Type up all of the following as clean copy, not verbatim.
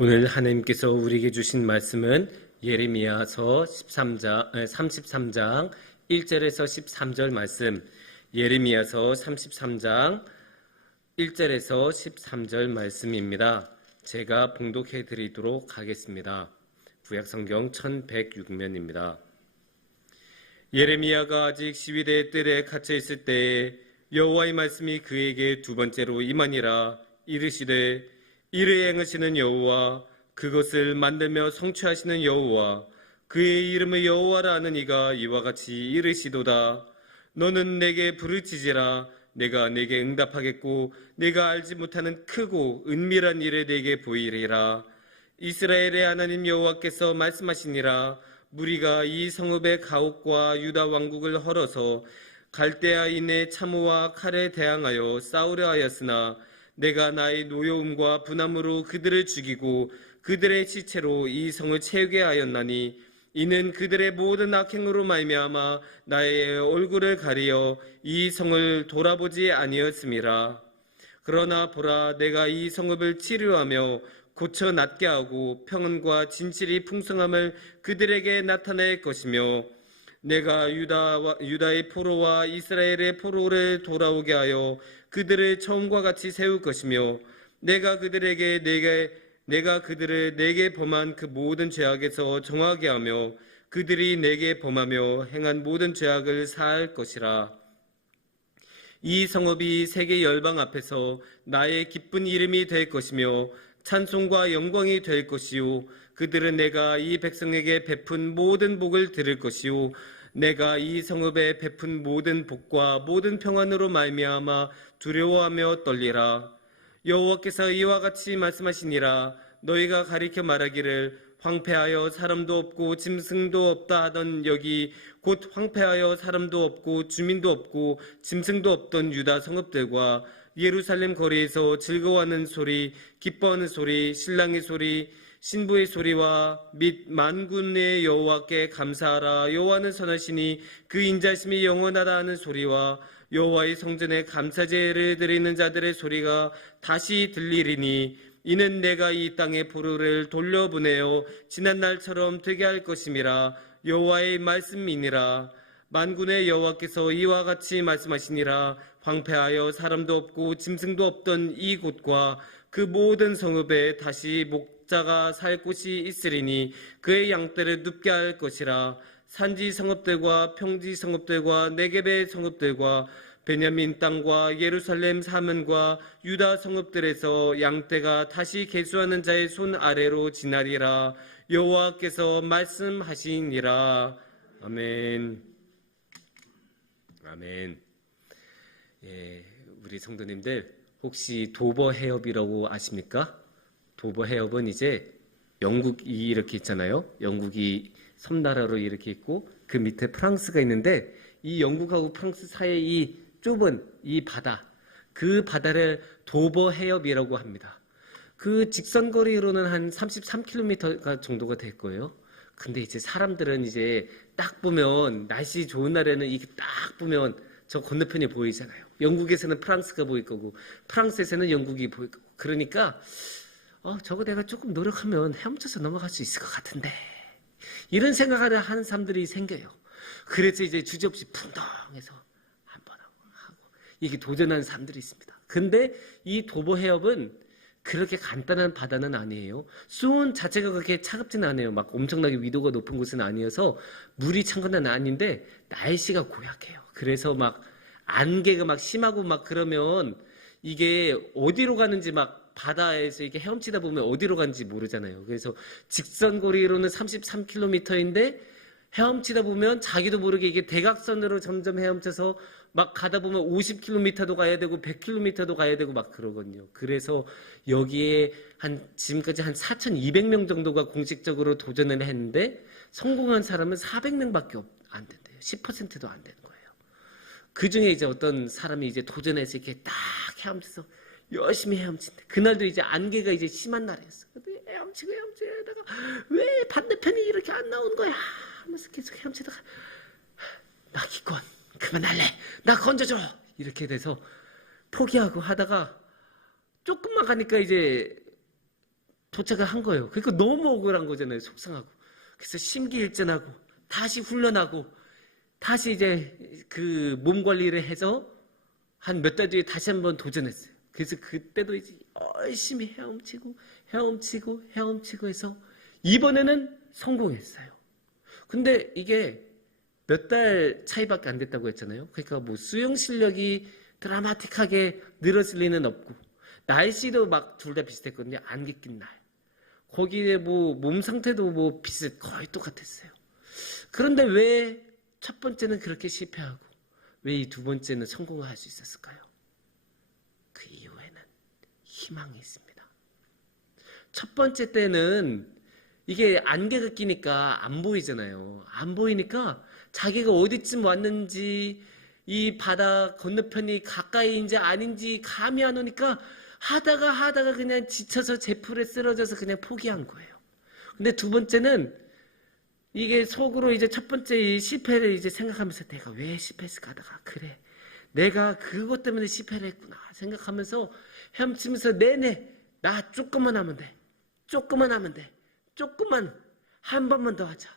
오늘 하나님께서 우리에게 주신 말씀은 예레미야서 33장 1절에서 13절 말씀, 예레미야서 33장 1절에서 13절 말씀입니다. 제가 봉독해 드리도록 하겠습니다. 구약성경 1106면입니다. 예레미야가 아직 시위대의 뜰에 갇혀 있을 때에 여호와의 말씀이 그에게 두 번째로 임하니라. 이르시되 이를 행하시는 여호와, 그것을 만들며 성취하시는 여호와, 그의 이름을 여호와라 하는 이가 이와 같이 이르시도다. 너는 내게 부르짖으라. 내가 내게 응답하겠고 내가 알지 못하는 크고 은밀한 일을 내게 보이리라. 이스라엘의 하나님 여호와께서 말씀하시니라. 무리가 이 성읍의 가옥과 유다 왕국을 헐어서 갈대아인의 참호와 칼에 대항하여 싸우려 하였으나 내가 나의 노여움과 분함으로 그들을 죽이고 그들의 시체로 이 성을 채우게 하였나니 이는 그들의 모든 악행으로 말미암아 나의 얼굴을 가리어 이 성을 돌아보지 아니었음이라. 그러나 보라, 내가 이 성읍을 치료하며 고쳐 낫게 하고 평안과 진실이 풍성함을 그들에게 나타낼 것이며 내가 유다의 포로와 이스라엘의 포로를 돌아오게 하여 그들을 처음과 같이 세울 것이며 내가 그들을 내게 범한 그 모든 죄악에서 정하게 하며 그들이 내게 범하며 행한 모든 죄악을 사할 것이라. 이 성읍이 세계 열방 앞에서 나의 기쁜 이름이 될 것이며 찬송과 영광이 될 것이요, 그들은 내가 이 백성에게 베푼 모든 복을 들을 것이요, 내가 이 성읍에 베푼 모든 복과 모든 평안으로 말미암아 두려워하며 떨리라. 여호와께서 이와 같이 말씀하시니라. 너희가 가리켜 말하기를 황폐하여 사람도 없고 짐승도 없다 하던 여기 곧 황폐하여 사람도 없고 주민도 없고 짐승도 없던 유다 성읍들과 예루살렘 거리에서 즐거워하는 소리, 기뻐하는 소리, 신랑의 소리, 신부의 소리와 및 만군의 여호와께 감사하라. 여호와는 선하시니 그 인자심이 영원하다 하는 소리와 여호와의 성전에 감사제를 드리는 자들의 소리가 다시 들리리니 이는 내가 이 땅의 포로를 돌려보내어 지난날처럼 되게 할 것임이라. 여호와의 말씀이니라. 만군의 여호와께서 이와 같이 말씀하시니라. 황폐하여 사람도 없고 짐승도 없던 이 곳과 그 모든 성읍에 다시 목자가 살 곳이 있으리니 그의 양떼를 눕게 할 것이라. 산지 성읍들과 평지 성읍들과 네겝의 성읍들과 베냐민 땅과 예루살렘 사면과 유다 성읍들에서 양떼가 다시 계수하는 자의 손 아래로 지나리라. 여호와께서 말씀하시니라. 아멘. 아멘. 예, 우리 성도님들 혹시 도버 해협이라고 아십니까? 도버 해협은 이제 영국이 이렇게 있잖아요. 영국이 섬나라로 이렇게 있고 그 밑에 프랑스가 있는데 이 영국하고 프랑스 사이에 이 좁은 이 바다, 그 바다를 도버 해협이라고 합니다. 그 직선거리로는 한 33km 정도가 될 거예요. 근데 이제 사람들은 이제 딱 보면 날씨 좋은 날에는 이게 딱 보면 저 건너편이 보이잖아요. 영국에서는 프랑스가 보일 거고 프랑스에서는 영국이 보일 거고 그러니까 저거 내가 조금 노력하면 헤엄쳐서 넘어갈 수 있을 것 같은데 이런 생각을 하는 사람들이 생겨요. 그래서 이제 주저없이 풍덩해서 한번 하고 이게 도전하는 사람들이 있습니다. 근데 이 도버 해협은 그렇게 간단한 바다는 아니에요. 수온 자체가 그렇게 차갑지는 않아요. 막 엄청나게 위도가 높은 곳은 아니어서 물이 찬 건 아닌데 날씨가 고약해요. 그래서 막 안개가 막 심하고 막 그러면 이게 어디로 가는지 막 바다에서 이렇게 헤엄치다 보면 어디로 가는지 모르잖아요. 그래서 직선거리로는 33km인데 헤엄치다 보면 자기도 모르게 이게 대각선으로 점점 헤엄쳐서 막 가다 보면 50km도 가야 되고 100km도 가야 되고 막 그러거든요. 그래서 여기에 지금까지 한 4,200명 정도가 공식적으로 도전을 했는데 성공한 사람은 400명밖에 안 된대요. 10%도 안 되는 거예요. 그 중에 이제 어떤 사람이 이제 도전해서 이렇게 딱 헤엄쳐서 열심히 헤엄친대. 그날도 이제 안개가 이제 심한 날이었어. 근데 헤엄치고 헤엄치다가 왜 반대편이 이렇게 안 나오는 거야? 하면서 계속 헤엄치다가 나 기권 그만할래. 나 건져줘. 이렇게 돼서 포기하고 하다가 조금만 가니까 이제 도착을 한 거예요. 그러니까 너무 억울한 거잖아요. 속상하고. 그래서 심기일전하고 다시 훈련하고 다시 이제 그 몸 관리를 해서 한 몇 달 뒤에 다시 한번 도전했어요. 그래서 그때도 이제 열심히 헤엄치고 해서 이번에는 성공했어요. 근데 이게 몇 달 차이밖에 안 됐다고 했잖아요. 그러니까 뭐 수영 실력이 드라마틱하게 늘어질 리는 없고 날씨도 막 둘 다 비슷했거든요. 안개 낀 날. 거기에 뭐 몸 상태도 뭐 거의 똑같았어요. 그런데 왜 첫 번째는 그렇게 실패하고 왜 이 두 번째는 성공할 수 있었을까요? 그 이유에는 희망이 있습니다. 첫 번째 때는 이게 안개가 끼니까 안 보이잖아요. 안 보이니까 자기가 어디쯤 왔는지 이 바다 건너편이 가까이인지 아닌지 감이 안 오니까 하다가 그냥 지쳐서 제풀에 쓰러져서 그냥 포기한 거예요. 근데 두 번째는 이게 속으로 이제 첫 번째 이 실패를 이제 생각하면서 내가 왜 실패했을까 하다가 그래 내가 그것 때문에 실패를 했구나 생각하면서 헤엄치면서 내내 나 조금만 하면 돼. 조금만 한 번만 더 하자.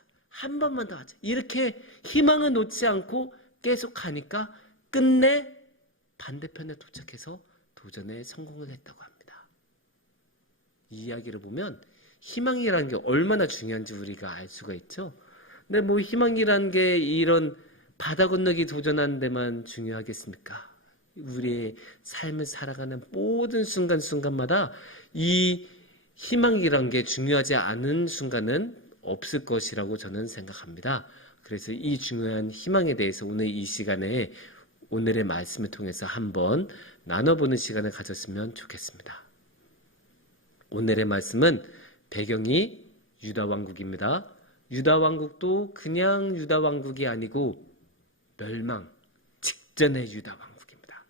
이렇게 희망을 놓지 않고 계속 가니까 끝내 반대편에 도착해서 도전에 성공을 했다고 합니다. 이 이야기를 보면 희망이라는 게 얼마나 중요한지 우리가 알 수가 있죠. 근데 뭐 희망이라는 게 이런 바다 건너기 도전하는 데만 중요하겠습니까? 우리의 삶을 살아가는 모든 순간순간마다 이 희망이란 게 중요하지 않은 순간은 없을 것이라고 저는 생각합니다. 그래서 이 중요한 희망에 대해서 오늘 이 시간에 오늘의 말씀을 통해서 한번 나눠보는 시간을 가졌으면 좋겠습니다. 오늘의 말씀은 배경이 유다 왕국입니다. 유다 왕국도 그냥 유다 왕국이 아니고 멸망 직전의 유다 왕국입니다.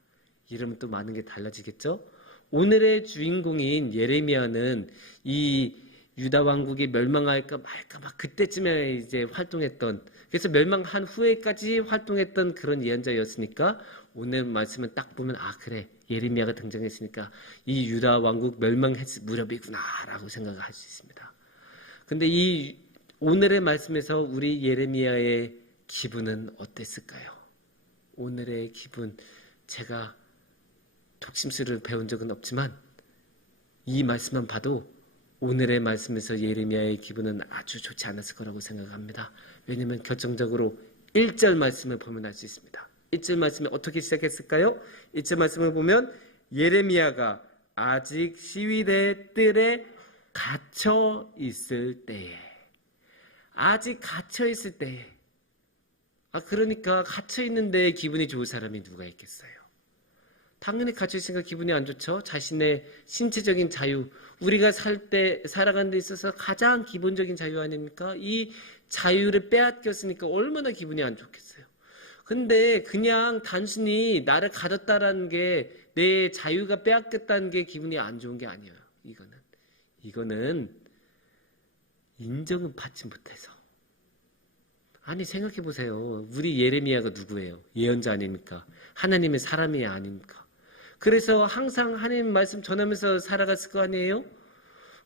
이러면 또 많은 게 달라지겠죠? 오늘의 주인공인 예레미야는 이 유다 왕국이 멸망할까 말까 막 그때쯤에 이제 활동했던, 그래서 멸망한 후에까지 활동했던 그런 예언자였으니까 오늘 말씀은 딱 보면 아 그래 예레미야가 등장했으니까 이 유다 왕국 멸망했을 무렵이구나 라고 생각을 할 수 있습니다. 근데 이 오늘의 말씀에서 우리 예레미야의 기분은 어땠을까요? 오늘의 기분, 제가 독심술을 배운 적은 없지만 이 말씀만 봐도 오늘의 말씀에서 예레미야의 기분은 아주 좋지 않았을 거라고 생각합니다. 왜냐하면 결정적으로 1절 말씀을 보면 알 수 있습니다. 1절 말씀이 어떻게 시작했을까요? 1절 말씀을 보면 예레미야가 아직 시위대 뜰에 갇혀 있을 때에, 아직 갇혀 있을 때에, 그러니까 갇혀 있는데 기분이 좋은 사람이 누가 있겠어요? 당연히 갇혀 있으니까 기분이 안 좋죠. 자신의 신체적인 자유, 우리가 살아가는 데 있어서 가장 기본적인 자유 아닙니까? 이 자유를 빼앗겼으니까 얼마나 기분이 안 좋겠어요. 근데 그냥 단순히 나를 가뒀다라는 게, 내 자유가 빼앗겼다는 게 기분이 안 좋은 게 아니에요. 이거는 인정은 받지 못해서. 아니 생각해 보세요. 우리 예레미야가 누구예요? 예언자 아닙니까? 하나님의 사람이 아닙니까? 그래서 항상 하나님 말씀 전하면서 살아갔을 거 아니에요?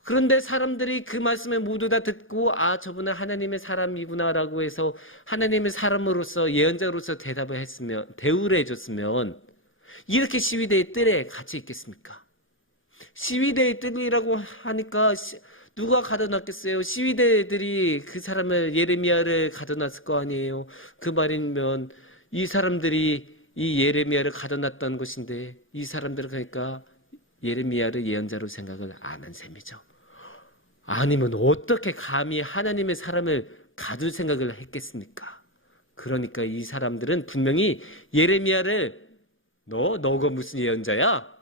그런데 사람들이 그 말씀을 모두 다 듣고 아 저분은 하나님의 사람이구나라고 해서 하나님의 사람으로서 예언자로서 대답을 했으면, 대우를 해줬으면 이렇게 시위대의 뜰에 같이 있겠습니까? 시위대의 뜰이라고 하니까 누가 가둬놨겠어요? 시위대들이 그 사람을, 예레미야를 가둬놨을 거 아니에요? 그 말이면 이 사람들이 이 예레미야를 가둬놨던 것인데 이 사람들은 그러니까 예레미야를 예언자로 생각을 안 한 셈이죠. 아니면 어떻게 감히 하나님의 사람을 가둘 생각을 했겠습니까? 그러니까 이 사람들은 분명히 예레미야를 너가 무슨 예언자야?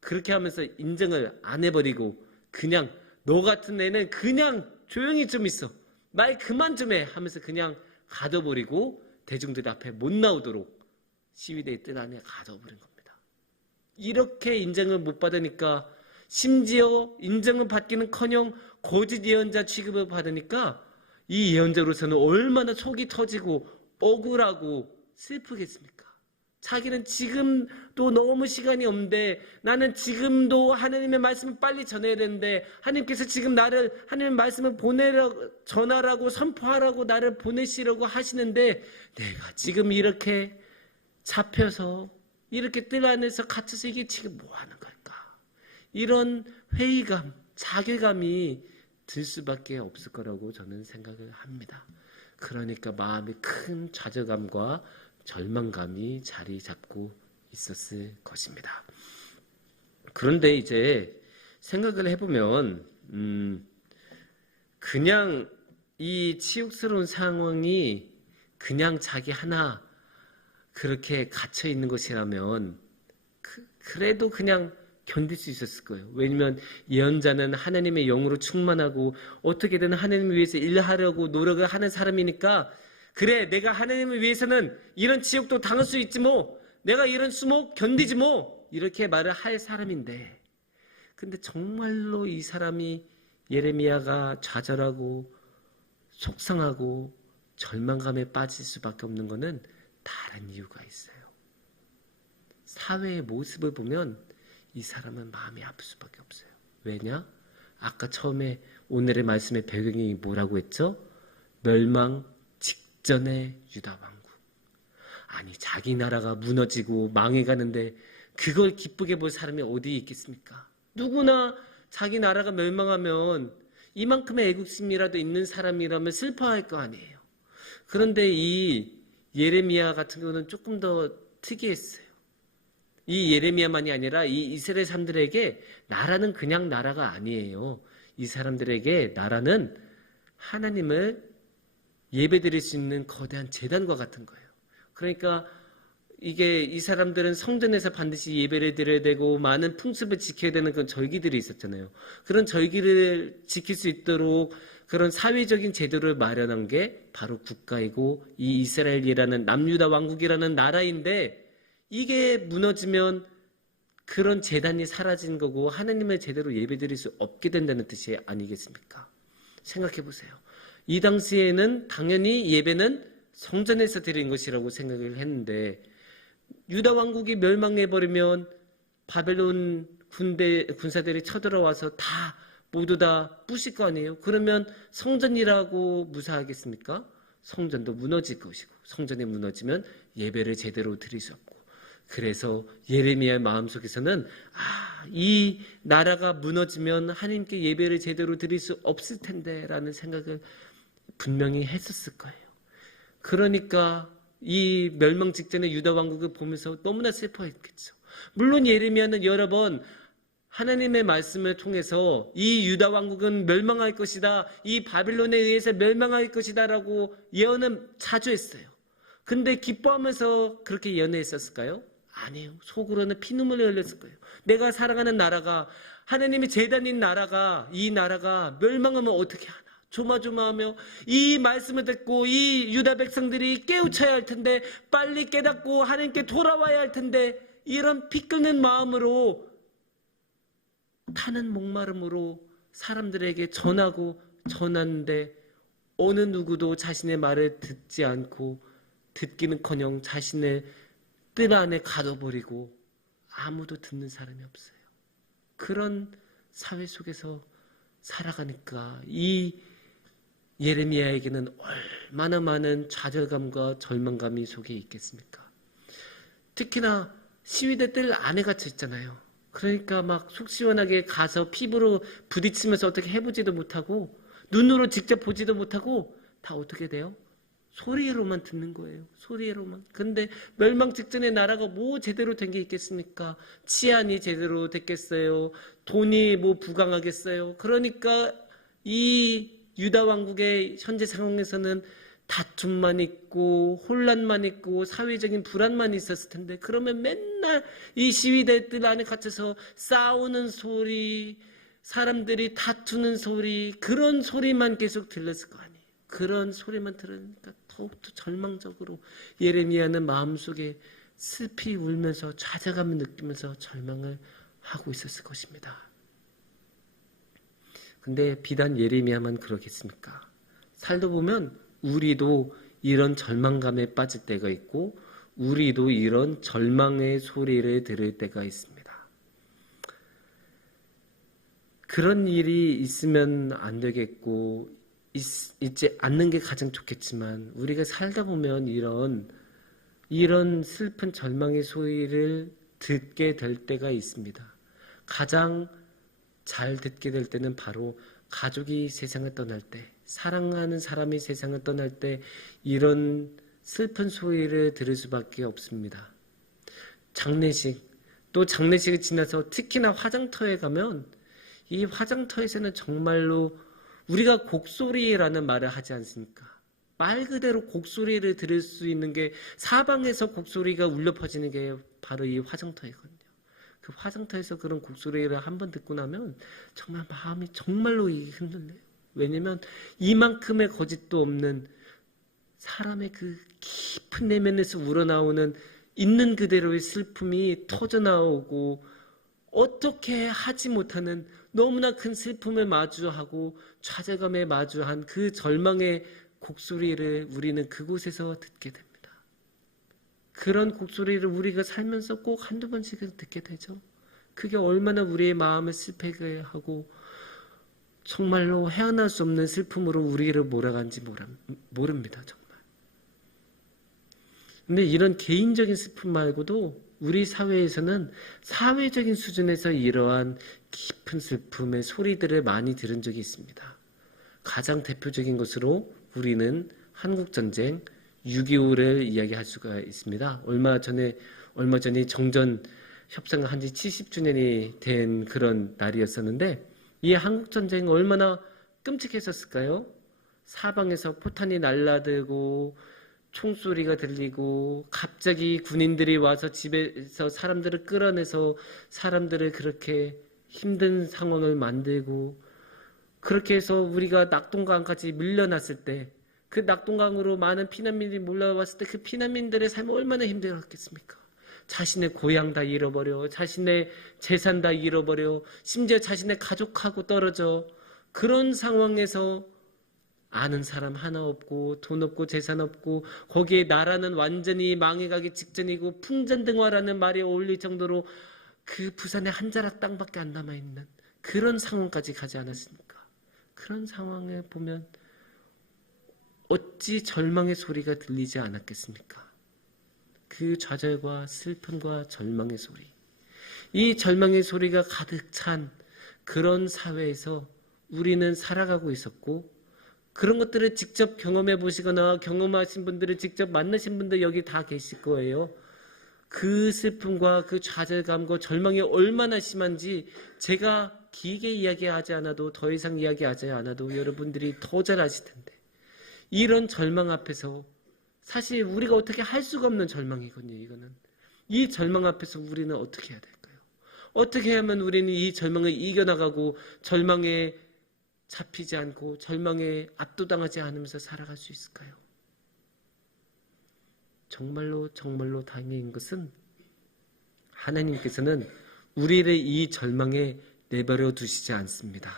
그렇게 하면서 인정을 안 해버리고 그냥 너 같은 애는 그냥 조용히 좀 있어. 말 그만 좀 해 하면서 그냥 가둬버리고 대중들 앞에 못 나오도록 시위대의 뜰 안에 가둬버린 겁니다. 이렇게 인정을 못 받으니까, 심지어 인정을 받기는커녕 거짓 예언자 취급을 받으니까 이 예언자로서는 얼마나 속이 터지고 억울하고 슬프겠습니까? 자기는 지금도 너무 시간이 없는데, 나는 지금도 하나님의 말씀을 빨리 전해야 되는데, 하나님께서 지금 나를 하나님의 말씀을 전하라고 선포하라고 나를 보내시려고 하시는데, 내가 지금 이렇게 잡혀서 이렇게 뜰 안에서 갇혀서 이게 지금 뭐 하는 걸까? 이런 회의감, 자괴감이 들 수밖에 없을 거라고 저는 생각을 합니다. 그러니까 마음이 큰 좌절감과 절망감이 자리 잡고 있었을 것입니다. 그런데 이제 생각을 해보면 그냥 이 치욕스러운 상황이 그냥 자기 하나 그렇게 갇혀 있는 것이라면 그래도 그냥 견딜 수 있었을 거예요. 왜냐하면 예언자는 하나님의 영으로 충만하고 어떻게든 하나님을 위해서 일하려고 노력을 하는 사람이니까, 그래, 내가 하나님을 위해서는 이런 지옥도 당할 수 있지 뭐, 내가 이런 수목 견디지 뭐, 이렇게 말을 할 사람인데, 근데 정말로 이 사람이, 예레미야가 좌절하고 속상하고 절망감에 빠질 수밖에 없는 것은 다른 이유가 있어요. 사회의 모습을 보면 이 사람은 마음이 아플 수밖에 없어요. 왜냐? 아까 처음에 오늘의 말씀의 배경이 뭐라고 했죠? 멸망 직전의 유다 왕국. 아니, 자기 나라가 무너지고 망해가는데 그걸 기쁘게 볼 사람이 어디 있겠습니까? 누구나 자기 나라가 멸망하면 이만큼의 애국심이라도 있는 사람이라면 슬퍼할 거 아니에요. 그런데 이 예레미야 같은 경우는 조금 더 특이했어요. 이 예레미야만이 아니라 이 이스라엘 사람들에게 나라는 그냥 나라가 아니에요. 이 사람들에게 나라는 하나님을 예배드릴 수 있는 거대한 제단과 같은 거예요. 그러니까 이게 이 사람들은 성전에서 반드시 예배를 드려야 되고 많은 풍습을 지켜야 되는 그런 절기들이 있었잖아요. 그런 절기를 지킬 수 있도록 그런 사회적인 제도를 마련한 게 바로 국가이고 이 이스라엘이라는 남유다 왕국이라는 나라인데, 이게 무너지면 그런 제단이 사라진 거고 하나님을 제대로 예배드릴 수 없게 된다는 뜻이 아니겠습니까? 생각해 보세요. 이 당시에는 당연히 예배는 성전에서 드린 것이라고 생각을 했는데, 유다 왕국이 멸망해버리면 바벨론 군사들이 쳐들어와서 모두 다 부실 거 아니에요? 그러면 성전이라고 무사하겠습니까? 성전도 무너질 것이고, 성전이 무너지면 예배를 제대로 드릴 수 없고, 그래서 예레미야의 마음속에서는 이 나라가 무너지면 하나님께 예배를 제대로 드릴 수 없을 텐데 라는 생각을 분명히 했었을 거예요. 그러니까 이 멸망 직전의 유다 왕국을 보면서 너무나 슬퍼했겠죠. 물론 예레미야는 여러 번 하나님의 말씀을 통해서 이 유다 왕국은 멸망할 것이다, 이 바빌론에 의해서 멸망할 것이다 라고 예언은 자주 했어요. 근데 기뻐하면서 그렇게 예언했었을까요? 아니에요. 속으로는 피눈물이 흘렸을 거예요. 내가 사랑하는 나라가, 하나님의 제단인 나라가, 이 나라가 멸망하면 어떻게 하나, 조마조마하며 이 말씀을 듣고 이 유다 백성들이 깨우쳐야 할 텐데, 빨리 깨닫고 하나님께 돌아와야 할 텐데, 이런 피 끓는 마음으로, 타는 목마름으로 사람들에게 전하는데 어느 누구도 자신의 말을 듣지 않고 듣기는커녕 자신의 뜰 안에 가둬버리고 아무도 듣는 사람이 없어요. 그런 사회 속에서 살아가니까 이 예레미야에게는 얼마나 많은 좌절감과 절망감이 속에 있겠습니까? 특히나 시위대 뜰 안에 갇혀 있잖아요. 그러니까 막 속 시원하게 가서 피부로 부딪히면서 어떻게 해보지도 못하고 눈으로 직접 보지도 못하고 다 어떻게 돼요? 소리로만 듣는 거예요. 소리로만. 근데 멸망 직전의 나라가 뭐 제대로 된 게 있겠습니까? 치안이 제대로 됐겠어요? 돈이 뭐 부강하겠어요? 그러니까 이 유다 왕국의 현재 상황에서는 다툼만 있고 혼란만 있고 사회적인 불안만 있었을 텐데, 그러면 맨날 이 시위대들 안에 갇혀서 싸우는 소리, 사람들이 다투는 소리, 그런 소리만 계속 들렸을 거 아니에요. 그런 소리만 들으니까 더욱더 절망적으로 예레미야는 마음속에 슬피 울면서 좌절감을 느끼면서 절망을 하고 있었을 것입니다. 근데 비단 예레미야만 그러겠습니까? 살다 보면 우리도 이런 절망감에 빠질 때가 있고, 우리도 이런 절망의 소리를 들을 때가 있습니다. 그런 일이 있으면 안 되겠고 있지 않는 게 가장 좋겠지만 우리가 살다 보면 이런 슬픈 절망의 소리를 듣게 될 때가 있습니다. 가장 잘 듣게 될 때는 바로 가족이 세상을 떠날 때, 사랑하는 사람이 세상을 떠날 때 이런 슬픈 소리를 들을 수밖에 없습니다. 장례식, 또 장례식이 지나서 특히나 화장터에 가면 이 화장터에서는 정말로 우리가 곡소리라는 말을 하지 않습니까? 말 그대로 곡소리를 들을 수 있는 게 사방에서 곡소리가 울려 퍼지는 게 바로 이 화장터이거든요. 그 화장터에서 그런 곡소리를 한번 듣고 나면 정말 마음이 정말로 흔들려요. 왜냐면 이만큼의 거짓도 없는 사람의 그 깊은 내면에서 우러나오는 있는 그대로의 슬픔이 터져나오고 어떻게 하지 못하는 너무나 큰 슬픔을 마주하고 좌절감에 마주한 그 절망의 곡소리를 우리는 그곳에서 듣게 됩니다. 그런 곡소리를 우리가 살면서 꼭 한두 번씩은 듣게 되죠. 그게 얼마나 우리의 마음을 슬프게 하고 정말로 헤어날 수 없는 슬픔으로 우리를 몰아간지 모릅니다. 정말. 근데 이런 개인적인 슬픔 말고도 우리 사회에서는 사회적인 수준에서 이러한 깊은 슬픔의 소리들을 많이 들은 적이 있습니다. 가장 대표적인 것으로 우리는 한국전쟁 6.25를 이야기할 수가 있습니다. 얼마 전에 정전 협상을 한 지 70주년이 된 그런 날이었었는데 이 한국전쟁 얼마나 끔찍했었을까요? 사방에서 포탄이 날라들고 총소리가 들리고 갑자기 군인들이 와서 집에서 사람들을 끌어내서 사람들을 그렇게 힘든 상황을 만들고 그렇게 해서 우리가 낙동강까지 밀려났을 때 그 낙동강으로 많은 피난민들이 몰려왔을 때 그 피난민들의 삶이 얼마나 힘들었겠습니까? 자신의 고향 다 잃어버려, 자신의 재산 다 잃어버려, 심지어 자신의 가족하고 떨어져 그런 상황에서 아는 사람 하나 없고 돈 없고 재산 없고 거기에 나라는 완전히 망해가기 직전이고 풍전등화라는 말이 어울릴 정도로 그 부산에 한 자락 땅밖에 안 남아있는 그런 상황까지 가지 않았습니까? 그런 상황에 보면 어찌 절망의 소리가 들리지 않았겠습니까? 그 좌절과 슬픔과 절망의 소리, 이 절망의 소리가 가득 찬 그런 사회에서 우리는 살아가고 있었고 그런 것들을 직접 경험해 보시거나 경험하신 분들을 직접 만나신 분들 여기 다 계실 거예요. 그 슬픔과 그 좌절감과 절망이 얼마나 심한지 제가 길게 이야기하지 않아도 더 이상 이야기하지 않아도 여러분들이 더 잘 아실 텐데 이런 절망 앞에서 사실 우리가 어떻게 할 수가 없는 절망이거든요. 이거는 이 절망 앞에서 우리는 어떻게 해야 될까요? 어떻게 하면 우리는 이 절망을 이겨나가고 절망에 잡히지 않고 절망에 압도당하지 않으면서 살아갈 수 있을까요? 정말로 다행인 것은 하나님께서는 우리를 이 절망에 내버려 두시지 않습니다.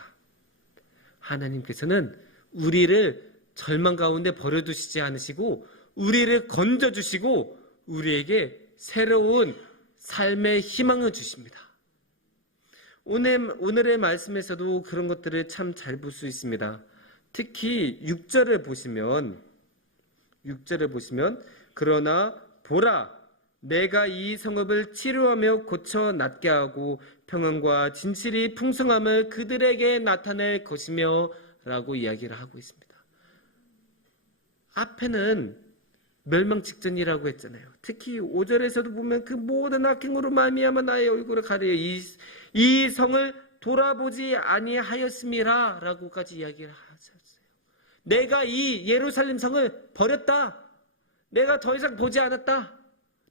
하나님께서는 우리를 절망 가운데 버려두시지 않으시고 우리를 건져주시고 우리에게 새로운 삶의 희망을 주십니다. 오늘의 말씀에서도 그런 것들을 참 잘 볼 수 있습니다. 특히 6절을 보시면 그러나 보라 내가 이 성읍을 치료하며 고쳐 낫게 하고 평안과 진실이 풍성함을 그들에게 나타낼 것이며 라고 이야기를 하고 있습니다. 앞에는 멸망 직전이라고 했잖아요. 특히 5절에서도 보면 그 모든 악행으로 말미암아 나의 얼굴을 가려 이 성을 돌아보지 아니하였음이라 라고까지 이야기를 하셨어요. 내가 이 예루살렘 성을 버렸다. 내가 더 이상 보지 않았다.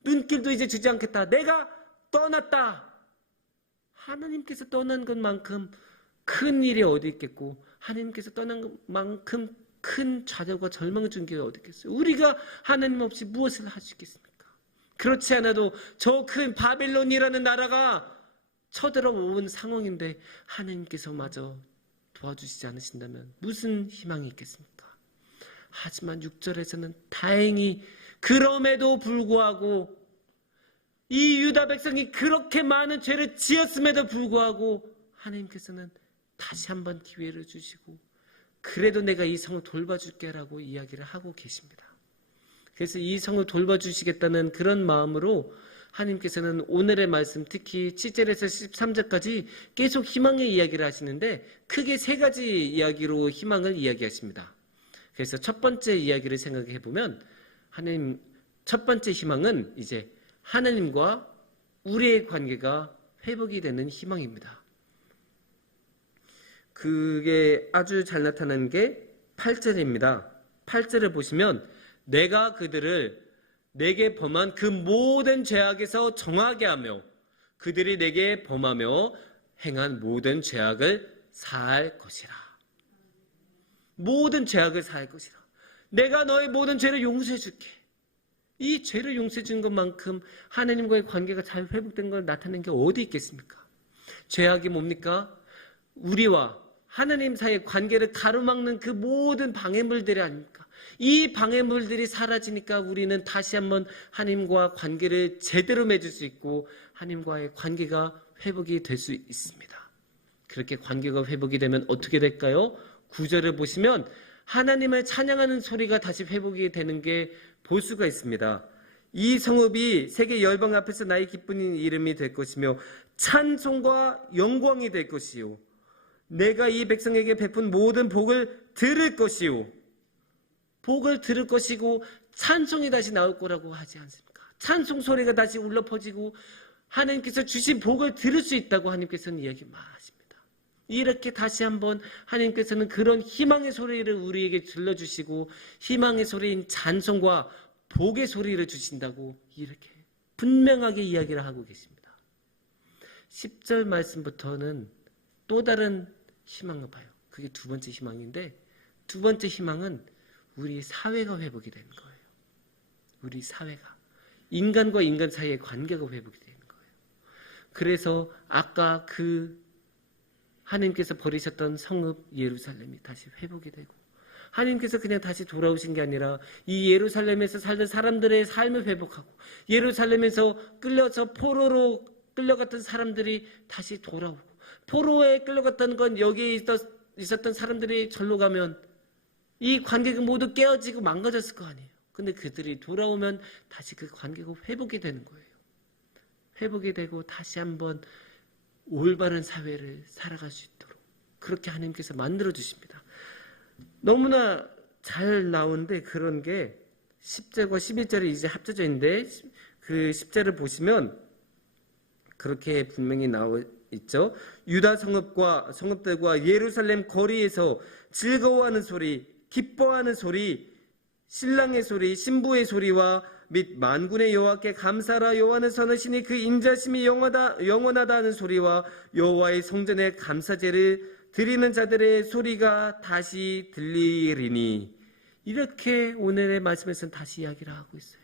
눈길도 이제 주지 않겠다. 내가 떠났다. 하나님께서 떠난 것만큼 큰 일이 어디 있겠고 하나님께서 떠난 것만큼 큰 좌절과 절망을 준 게 어디 있겠어요? 우리가 하나님 없이 무엇을 할 수 있겠습니까? 그렇지 않아도 저 큰 바벨론이라는 나라가 쳐들어온 상황인데 하나님께서 마저 도와주시지 않으신다면 무슨 희망이 있겠습니까? 하지만 6절에서는 다행히 그럼에도 불구하고 이 유다 백성이 그렇게 많은 죄를 지었음에도 불구하고 하나님께서는 다시 한번 기회를 주시고 그래도 내가 이 성을 돌봐줄게 라고 이야기를 하고 계십니다. 그래서 이 성을 돌봐주시겠다는 그런 마음으로 하나님께서는 오늘의 말씀, 특히 7절에서 13절까지 계속 희망의 이야기를 하시는데 크게 세 가지 이야기로 희망을 이야기하십니다. 그래서 첫 번째 이야기를 생각해 보면 하나님 첫 번째 희망은 이제 하나님과 우리의 관계가 회복이 되는 희망입니다. 그게 아주 잘 나타나는 게 8절입니다. 8절을 보시면 내가 그들을 내게 범한 그 모든 죄악에서 정하게 하며 그들이 내게 범하며 행한 모든 죄악을 사할 것이라. 모든 죄악을 사할 것이라. 내가 너의 모든 죄를 용서해 줄게. 이 죄를 용서해 주는 것만큼 하나님과의 관계가 잘 회복된 걸 나타내는 게 어디 있겠습니까? 죄악이 뭡니까? 우리와 하나님 사이의 관계를 가로막는 그 모든 방해물들이 아닙니까? 이 방해물들이 사라지니까 우리는 다시 한번 하나님과 관계를 제대로 맺을 수 있고 하나님과의 관계가 회복이 될 수 있습니다. 그렇게 관계가 회복이 되면 어떻게 될까요? 9절을 보시면 하나님을 찬양하는 소리가 다시 회복이 되는 게 볼 수가 있습니다. 이 성읍이 세계 열방 앞에서 나의 기쁜 이름이 될 것이며 찬송과 영광이 될 것이요 내가 이 백성에게 베푼 모든 복을 들을 것이요 복을 들을 것이고 찬송이 다시 나올 거라고 하지 않습니까? 찬송 소리가 다시 울려 퍼지고 하나님께서 주신 복을 들을 수 있다고 하나님께서는 이야기 하십니다. 이렇게 다시 한번 하나님께서는 그런 희망의 소리를 우리에게 들려주시고 희망의 소리인 찬송과 복의 소리를 주신다고 이렇게 분명하게 이야기를 하고 계십니다. 10절 말씀부터는 또 다른 희망을 봐요. 그게 두 번째 희망인데 두 번째 희망은 우리 사회가 회복이 되는 거예요. 우리 사회가. 인간과 인간 사이의 관계가 회복이 되는 거예요. 그래서 아까 그 하나님께서 버리셨던 성읍 예루살렘이 다시 회복이 되고 하나님께서 그냥 다시 돌아오신 게 아니라 이 예루살렘에서 살던 사람들의 삶을 회복하고 예루살렘에서 끌려서 포로로 끌려갔던 사람들이 다시 돌아오고 포로에 끌려갔던 건 여기에 있었던 사람들이 절로 가면 이 관계가 모두 깨어지고 망가졌을 거 아니에요. 근데 그들이 돌아오면 다시 그 관계가 회복이 되는 거예요. 회복이 되고 다시 한번 올바른 사회를 살아갈 수 있도록 그렇게 하나님께서 만들어 주십니다. 너무나 잘 나오는데 그런 게 10절과 11절이 이제 합쳐져 있는데 그 10절을 보시면 그렇게 분명히 나와 있죠. 유다 성읍들과 예루살렘 거리에서 즐거워하는 소리, 기뻐하는 소리, 신랑의 소리, 신부의 소리와 및 만군의 여호와께 감사하라. 여호와는 선하시니 그 인자심이 영원하다 하는 소리와 여호와의 성전에 감사제를 드리는 자들의 소리가 다시 들리리니 이렇게 오늘의 말씀에서는 다시 이야기를 하고 있어요.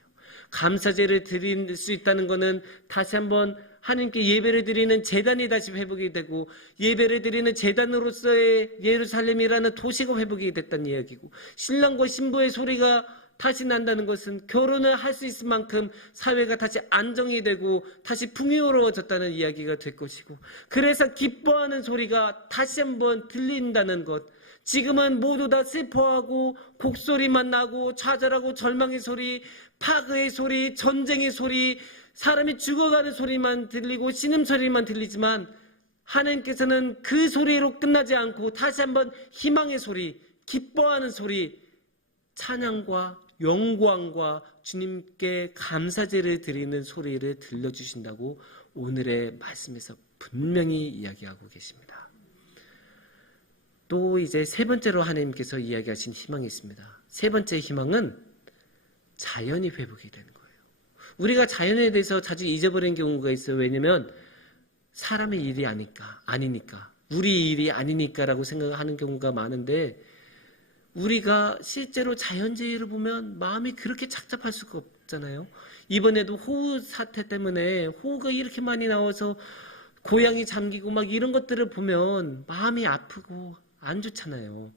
감사제를 드릴 수 있다는 것은 다시 한번 하나님께 예배를 드리는 제단이 다시 회복이 되고 예배를 드리는 제단으로서의 예루살렘이라는 도시가 회복이 됐다는 이야기고 신랑과 신부의 소리가 다시 난다는 것은 결혼을 할 수 있을 만큼 사회가 다시 안정이 되고 다시 풍요로워졌다는 이야기가 될 것이고 그래서 기뻐하는 소리가 다시 한번 들린다는 것 지금은 모두 다 슬퍼하고 곡소리만 나고 좌절하고 절망의 소리 파괴의 소리 전쟁의 소리 사람이 죽어가는 소리만 들리고 신음소리만 들리지만 하나님께서는 그 소리로 끝나지 않고 다시 한번 희망의 소리 기뻐하는 소리 찬양과 영광과 주님께 감사제를 드리는 소리를 들려주신다고 오늘의 말씀에서 분명히 이야기하고 계십니다. 또 이제 세 번째로 하나님께서 이야기하신 희망이 있습니다. 세 번째 희망은 자연이 회복이 되는 거예요. 우리가 자연에 대해서 자주 잊어버리는 경우가 있어요. 왜냐하면 사람의 일이 아니니까 우리 일이 아니니까라고 생각하는 경우가 많은데 우리가 실제로 자연재해를 보면 마음이 그렇게 착잡할 수가 없잖아요. 이번에도 호우 사태 때문에 호우가 이렇게 많이 나와서 고양이 잠기고 막 이런 것들을 보면 마음이 아프고 안 좋잖아요.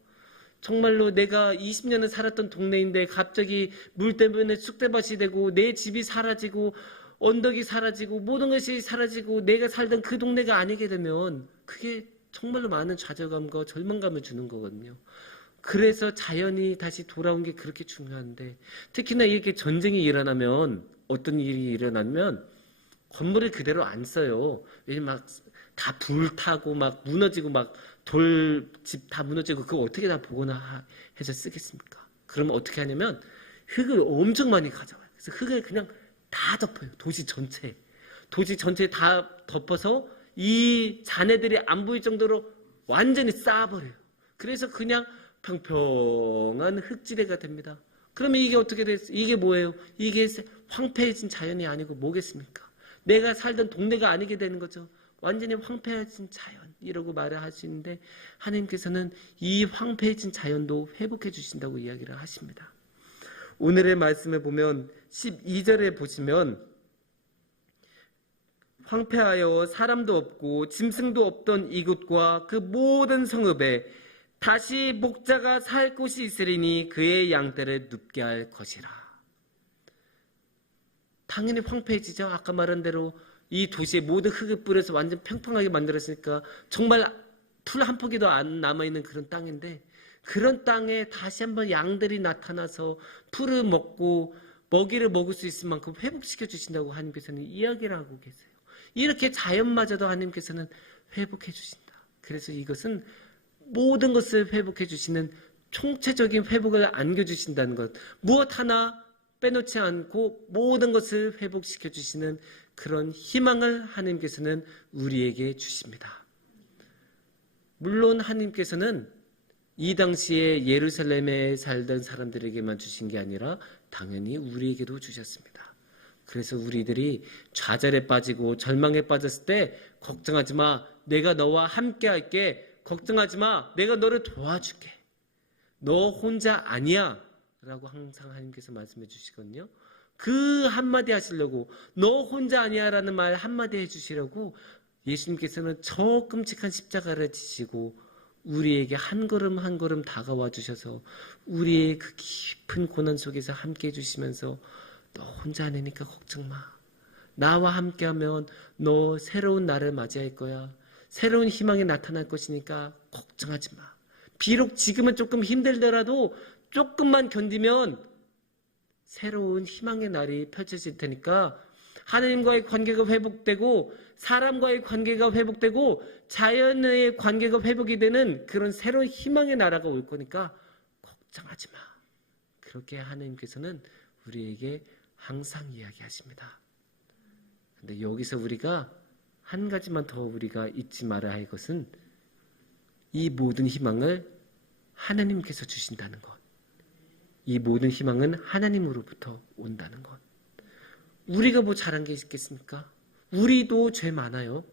정말로 내가 20년을 살았던 동네인데 갑자기 물 때문에 쑥대밭이 되고 내 집이 사라지고 언덕이 사라지고 모든 것이 사라지고 내가 살던 그 동네가 아니게 되면 그게 정말로 많은 좌절감과 절망감을 주는 거거든요. 그래서 자연이 다시 돌아온 게 그렇게 중요한데, 특히나 이렇게 전쟁이 일어나면, 어떤 일이 일어나면 건물을 그대로 안 써요. 왜냐면 막 다 불타고 막 무너지고 막 돌집 다 무너지고 그거 어떻게 다 복원해서 쓰겠습니까? 그러면 어떻게 하냐면 흙을 엄청 많이 가져와요. 그래서 흙을 그냥 다 덮어요. 도시 전체에 다 덮어서 이 잔해들이 안 보일 정도로 완전히 쌓아버려요. 그래서 그냥 평평한 흙지대가 됩니다. 그러면 이게 어떻게 됐어요? 이게 뭐예요? 이게 황폐해진 자연이 아니고 뭐겠습니까? 내가 살던 동네가 아니게 되는 거죠. 완전히 황폐해진 자연이라고 말을 할 수 있는데, 하나님께서는 이 황폐해진 자연도 회복해 주신다고 이야기를 하십니다. 오늘의 말씀을 보면 12절에 보시면 황폐하여 사람도 없고 짐승도 없던 이곳과 그 모든 성읍에 다시 목자가 살 곳이 있으리니 그의 양떼를 눕게 할 것이라. 당연히 황폐해지죠. 아까 말한 대로 이 도시의 모든 흙을 뿌려서 완전 평평하게 만들었으니까 정말 풀 한 포기도 안 남아있는 그런 땅인데, 그런 땅에 다시 한번 양들이 나타나서 풀을 먹고 먹이를 먹을 수 있을 만큼 회복시켜 주신다고 하나님께서는 이야기를 하고 계세요. 이렇게 자연마저도 하나님께서는 회복해 주신다. 그래서 이것은 모든 것을 회복해 주시는 총체적인 회복을 안겨주신다는 것, 무엇 하나 빼놓지 않고 모든 것을 회복시켜 주시는 그런 희망을 하나님께서는 우리에게 주십니다. 물론 하나님께서는 이 당시에 예루살렘에 살던 사람들에게만 주신 게 아니라 당연히 우리에게도 주셨습니다. 그래서 우리들이 좌절에 빠지고 절망에 빠졌을 때 걱정하지 마, 내가 너와 함께 할게, 걱정하지 마, 내가 너를 도와줄게, 너 혼자 아니야 라고 항상 하나님께서 말씀해 주시거든요. 그 한마디 하시려고, 너 혼자 아니야 라는 말 한마디 해주시려고 예수님께서는 저 끔찍한 십자가를 지시고 우리에게 한 걸음 한 걸음 다가와 주셔서 우리의 그 깊은 고난 속에서 함께 해주시면서, 너 혼자 아니니까 걱정 마, 나와 함께하면 너 새로운 날을 맞이할 거야, 새로운 희망이 나타날 것이니까 걱정하지 마, 비록 지금은 조금 힘들더라도 조금만 견디면 새로운 희망의 날이 펼쳐질 테니까, 하나님과의 관계가 회복되고 사람과의 관계가 회복되고 자연의 관계가 회복이 되는 그런 새로운 희망의 나라가 올 거니까 걱정하지 마. 그렇게 하나님께서는 우리에게 항상 이야기하십니다. 근데 여기서 우리가 한 가지만 더 우리가 잊지 말아야 할 것은, 이 모든 희망을 하나님께서 주신다는 것, 이 모든 희망은 하나님으로부터 온다는 것. 우리가 뭐 잘한 게 있겠습니까? 우리도 죄 많아요.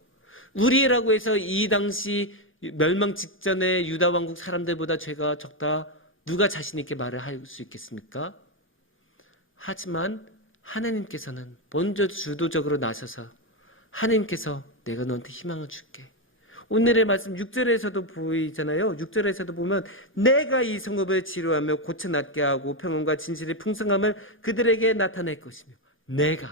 우리라고 해서 이 당시 멸망 직전에 유다 왕국 사람들보다 죄가 적다, 누가 자신 있게 말을 할 수 있겠습니까? 하지만 하나님께서는 먼저 주도적으로 나서서 하나님께서 내가 너한테 희망을 줄게. 오늘의 말씀 6절에서도 보이잖아요. 6절에서도 보면 내가 이 성읍을 치료하며 고쳐 낫게 하고 평온과 진실의 풍성함을 그들에게 나타낼 것이며, 내가,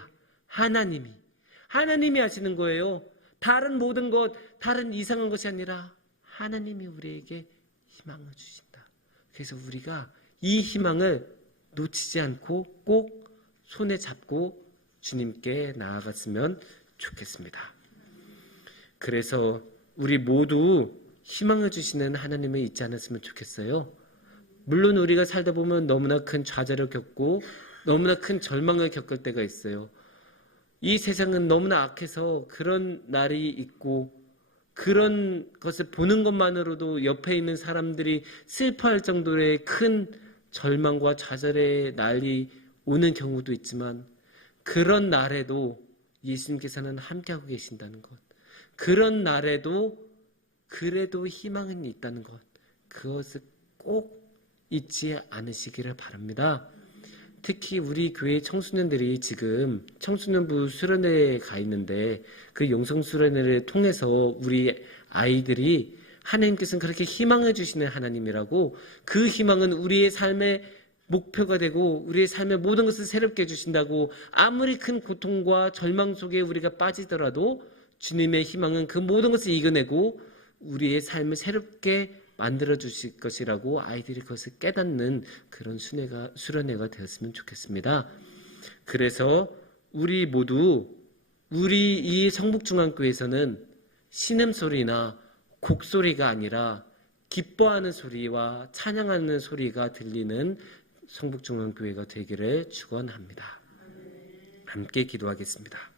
하나님이 하시는 거예요. 다른 모든 것, 다른 이상한 것이 아니라 하나님이 우리에게 희망을 주신다. 그래서 우리가 이 희망을 놓치지 않고 꼭 손에 잡고 주님께 나아갔으면 좋겠습니다. 그래서 우리 모두 희망을 주시는 하나님을 잊지 않았으면 좋겠어요. 물론 우리가 살다 보면 너무나 큰 좌절을 겪고 너무나 큰 절망을 겪을 때가 있어요. 이 세상은 너무나 악해서 그런 날이 있고, 그런 것을 보는 것만으로도 옆에 있는 사람들이 슬퍼할 정도의 큰 절망과 좌절의 날이 오는 경우도 있지만, 그런 날에도 예수님께서는 함께하고 계신다는 것, 그런 날에도 그래도 희망은 있다는 것, 그것을 꼭 잊지 않으시기를 바랍니다. 특히 우리 교회 청소년들이 지금 청소년부 수련회에 가 있는데, 그 영성 수련회를 통해서 우리 아이들이 하나님께서는 그렇게 희망을 주시는 하나님이라고, 그 희망은 우리의 삶의 목표가 되고 우리의 삶의 모든 것을 새롭게 해주신다고, 아무리 큰 고통과 절망 속에 우리가 빠지더라도 주님의 희망은 그 모든 것을 이겨내고 우리의 삶을 새롭게 만들어 주실 것이라고 아이들이 그것을 깨닫는 그런 수련회가 되었으면 좋겠습니다. 그래서 우리 모두, 우리 이 성북중앙교회에서는 신음소리나 곡소리가 아니라 기뻐하는 소리와 찬양하는 소리가 들리는 성북중앙교회가 되기를 축원합니다. 함께 기도하겠습니다.